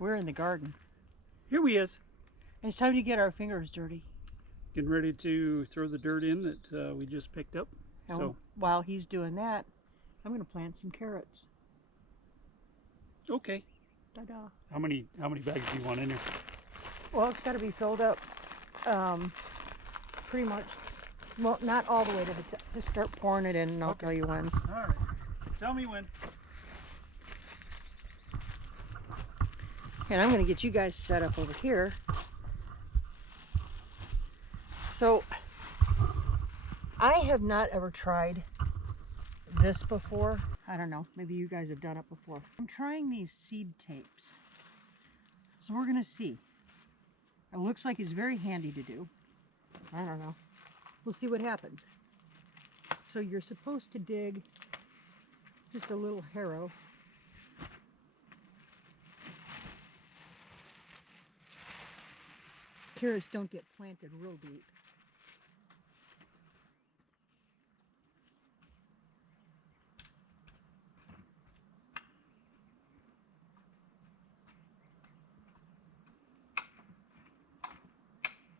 We're in the garden. Here he is. It's time to get our fingers dirty. Getting ready to throw the dirt in that we just picked up. And So while he's doing that, I'm going to plant some carrots. okay. Ta-da. How many bags do you want in there? Well, it's got to be filled up pretty much. Well, not all the way to the top. Just start pouring it in and I'll tell you when. All right. Tell me when. And I'm going to get you guys set up over here. So, I have not ever tried this before. I don't know, maybe you guys have done it before. I'm trying these seed tapes. So we're going to see. It looks like it's very handy to do. I don't know. We'll see what happens. So you're supposed to dig just a little harrow. Carrots don't get planted real deep.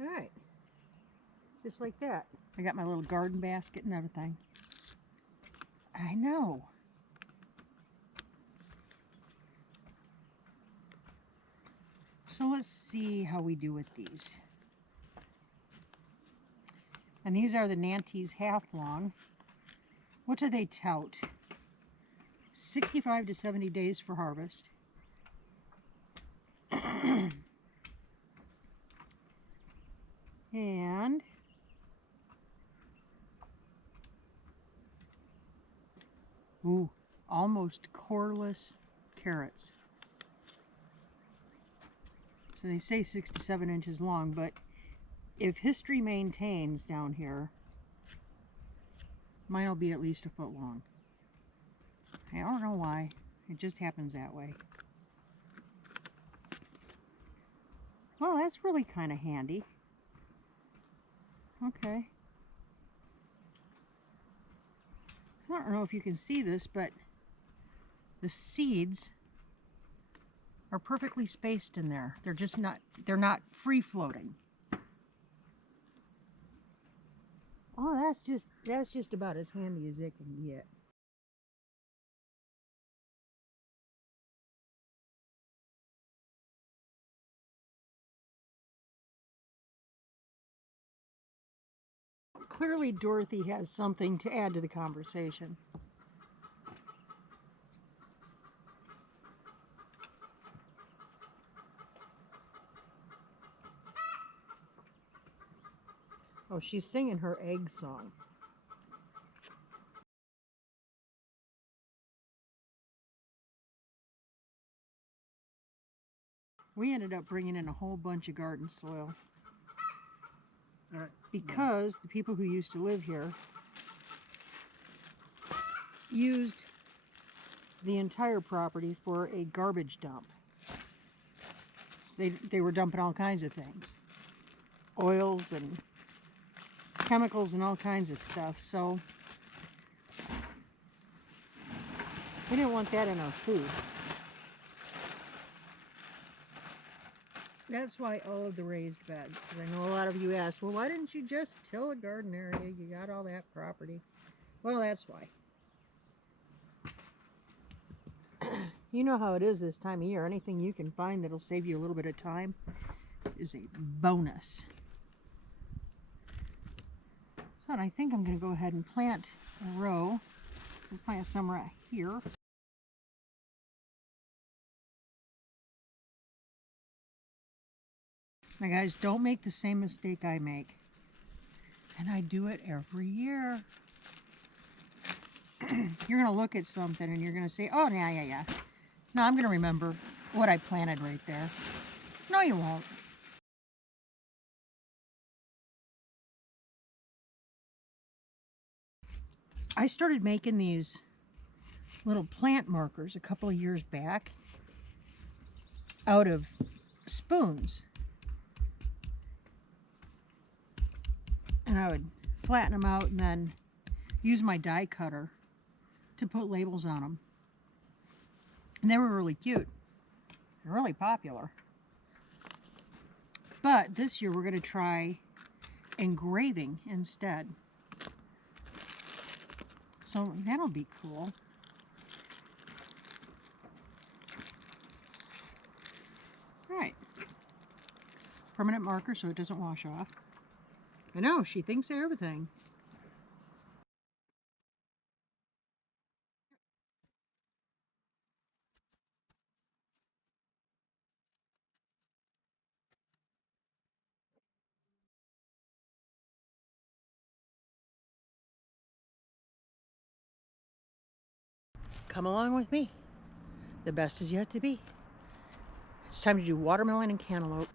All right, just like that. I got my little garden basket and everything. I know. So let's see how we do with these. And these are the Nantes half long. What do they tout? 65 to 70 days for harvest. And almost coreless carrots. So they say 6 to 7 inches long, but if history maintains down here, mine will be at least a foot long. I don't know why. It just happens that way. Well, that's really kind of handy. Okay. So I don't know if you can see this, but the seeds are perfectly spaced in there. They're just not, they're not free floating. Oh, that's just about as handy as it can get. Clearly Dorothy has something to add to the conversation. Oh, she's singing her egg song. We ended up bringing in a whole bunch of garden soil. All right. Because the people who used to live here used the entire property for a garbage dump. They were dumping all kinds of things. Oils and chemicals and all kinds of stuff. So we didn't want that in our food. That's why all of the raised beds. Because I know a lot of you asked, well, why didn't you just till a garden area? You got all that property. Well, that's why. You know how it is this time of year. Anything you can find that'll save you a little bit of time is a bonus. So I think I'm going to go ahead and plant a row. We'll plant some right here. Now guys, don't make the same mistake I make. And I do it every year. You're going to look at something and you're going to say, oh, yeah. No, I'm going to remember what I planted right there. No, you won't. I started making these little plant markers a couple of years back out of spoons. And I would flatten them out and then use my die cutter to put labels on them. And they were really cute. They're really popular. But this year we're going to try engraving instead. So that'll be cool. Right. Permanent marker so it doesn't wash off. I know, she thinks of everything. Come along with me. The best is yet to be. It's time to do watermelon and cantaloupe.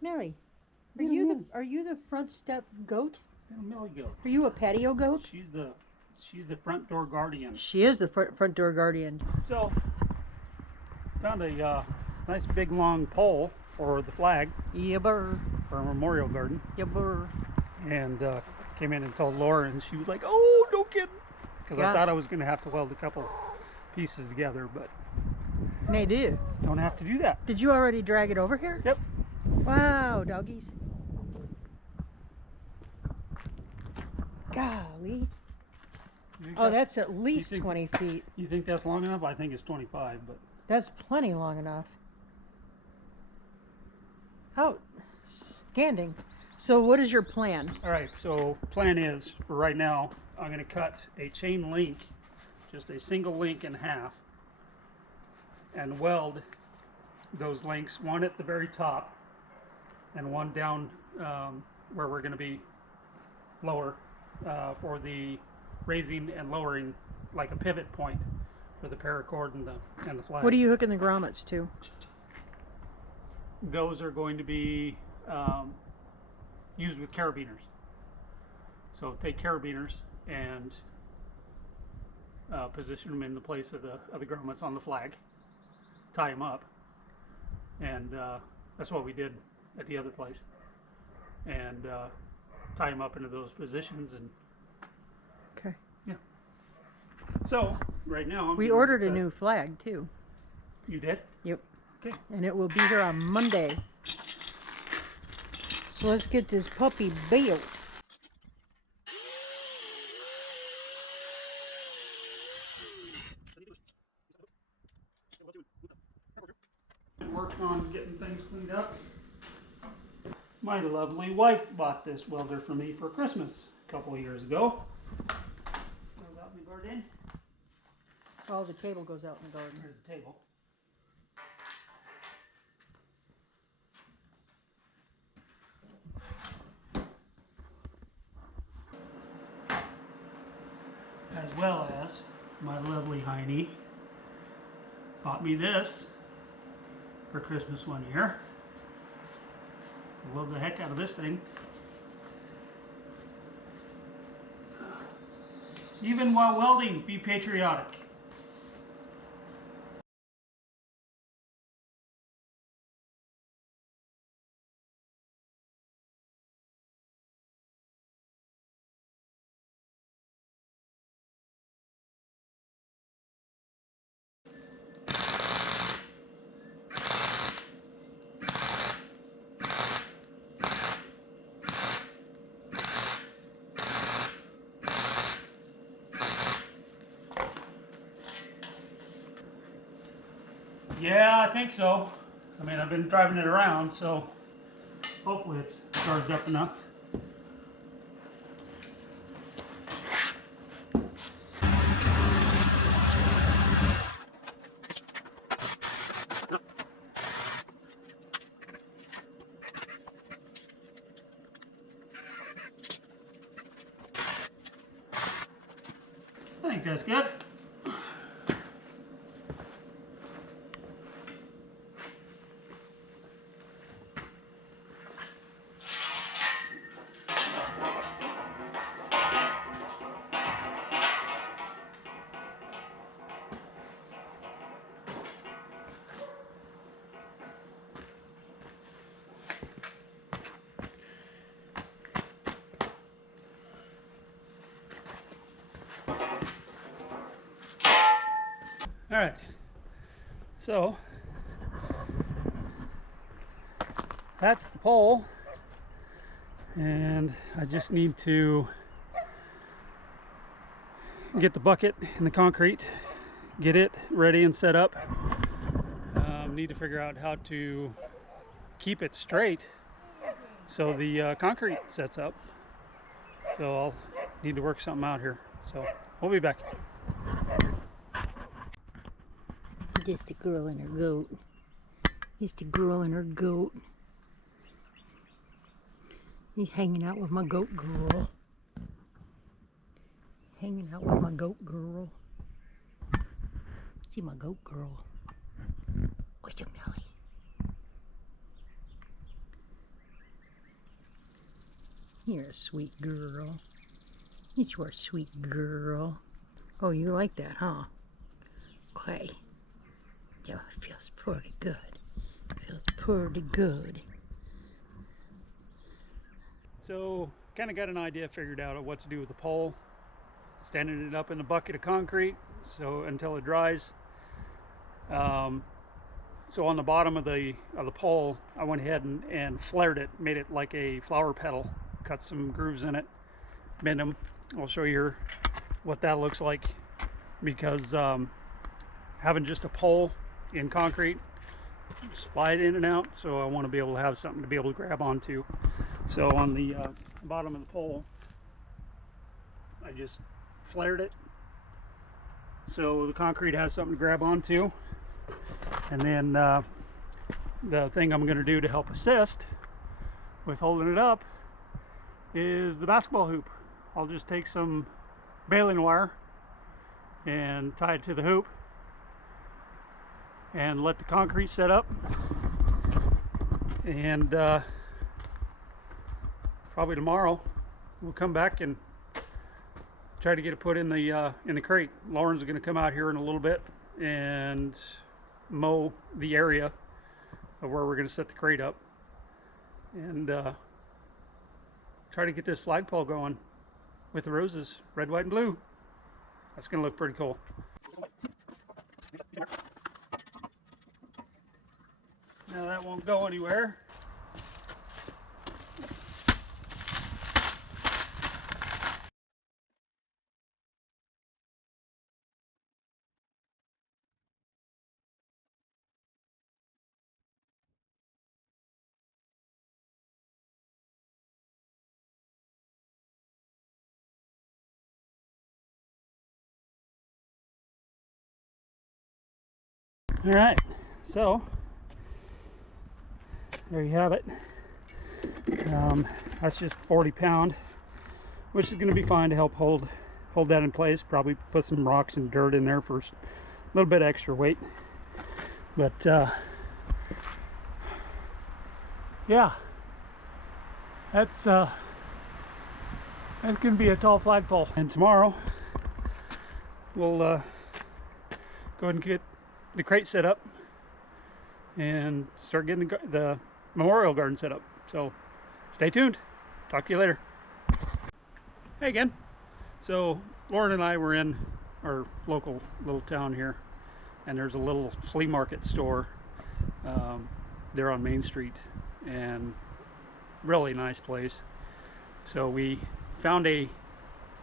Mary, are you the front step goat? Millie goat. Are you a patio goat? She's the front door guardian. She is the front door guardian. So found a nice big long pole for the flag Yeah, burr. for our memorial garden, Yeah, burr. and came in and told Laura, and she was like, "Oh, no kidding," because Yeah. I thought I was going to have to weld a couple pieces together, but They do. don't have to do that. Did you already drag it over here? Yep. Wow, doggies. Golly. Oh, that's at least think- 20 feet. You think that's long enough? I think it's 25, but That's plenty long enough. Outstanding. So what is your plan? all right. So plan is for right now, I'm going to cut a chain link, just a single link in half, and weld those links, one at the very top and one down where we're going to be lower for the raising and lowering, like a pivot point for the paracord and the flag. What are you hooking the grommets to? Those are going to be used with carabiners. So take carabiners and position them in the place of the grommets on the flag, tie them up, and that's what we did at the other place, and tie them up into those positions. And Okay. so right now We ordered a new flag too. You did? Yep. Okay. And it will be here on Monday. So let's get this puppy built. Working on getting things cleaned up. My lovely wife bought this welder for me for Christmas a couple of years ago. Goes out in the garden. Oh, the table goes out in the garden. Here's the table. As well as my lovely Heine bought me this for Christmas one year. I love the heck out of this thing. Even while welding, be patriotic. Yeah, I think so. I mean, I've been driving it around, so hopefully it's charged up enough. I think that's good. All right, so that's the pole, and I just need to get the bucket and the concrete, get it ready and set up. Need to figure out how to keep it straight so the concrete sets up. So I'll need to work something out here. So we'll be back. Just a girl and her goat. Just a girl and her goat. He's hanging out with my goat girl. Hanging out with my goat girl. See my goat girl. What's up, Nelly? You're a sweet girl. You are a sweet girl. Oh, you like that, huh? Okay. So it feels pretty good. Feels pretty good. So kind of got an idea figured out of what to do with the pole. Standing it up in a bucket of concrete so until it dries. So on the bottom of the pole, I went ahead and flared it, made it like a flower petal, cut some grooves in it, bend them. I'll show you what that looks like, because having just a pole in concrete, slide in and out, so I want to be able to have something to be able to grab onto. So on the bottom of the pole, I just flared it so the concrete has something to grab onto. And then the thing I'm going to do to help assist with holding it up is the basketball hoop. I'll just take some baling wire and tie it to the hoop and let the concrete set up, and probably tomorrow we'll come back and try to get it put in the crate. Lauren's going to come out here in a little bit and mow the area of where we're going to set the crate up, and try to get this flagpole going with the roses, red, white, and blue. That's going to look pretty cool. Now that won't go anywhere. All right, so there you have it. That's just 40 pound, which is going to be fine to help hold that in place. Probably put some rocks and dirt in there for a little bit extra weight. But yeah, that's going to be a tall flagpole. And tomorrow we'll go ahead and get the crate set up and start getting the memorial garden set up. So stay tuned. Talk to you later. Hey again. So Lauren and I were in our local little town here, and there's a little flea market store there on Main Street, and really nice place. So we found a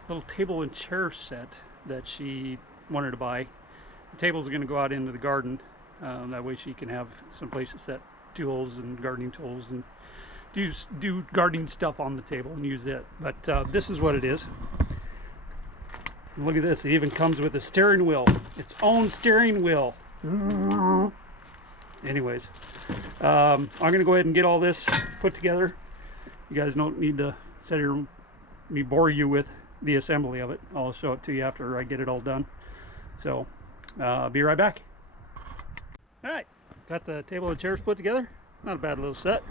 little table and chair set that she wanted to buy. The table's going to go out into the garden. That way she can have some place to set tools and gardening tools and do gardening stuff on the table and use it. But this is what it is. Look at this. It even comes with a steering wheel. Its own steering wheel. Anyways, I'm going to go ahead and get all this put together. You guys don't need to sit here and me bore you with the assembly of it. I'll show it to you after I get it all done. So be right back. All right, got the table and chairs put together. Not a bad little set.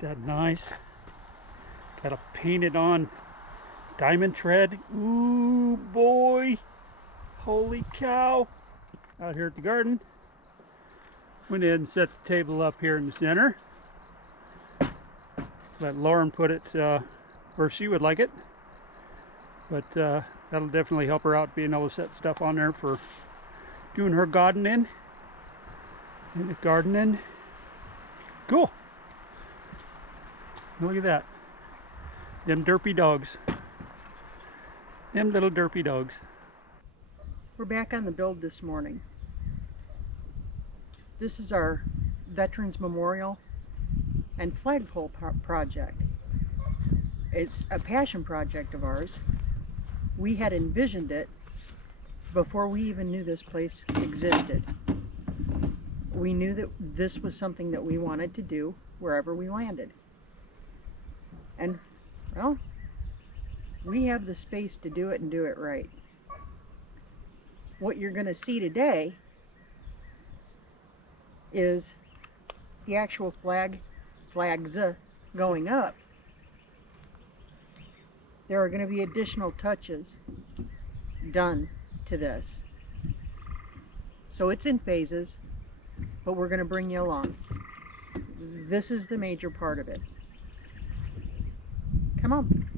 That nice. Got a painted on diamond tread. Ooh boy, holy cow. Out here at the garden, went ahead and set the table up here in the center. Let Lauren put it where she would like it. But That'll definitely help her out, being able to set stuff on there for doing her gardening. And gardening. Cool. Look at that. Them derpy dogs. Them little derpy dogs. We're back on the build this morning. This is our Veterans Memorial and Flagpole project. It's a passion project of ours. We had envisioned it before we even knew this place existed. We knew that this was something that we wanted to do wherever we landed. And, well, we have the space to do it and do it right. What you're going to see today is the actual flags going up. There are going to be additional touches done to this. So it's in phases, but we're going to bring you along. This is the major part of it. Come on.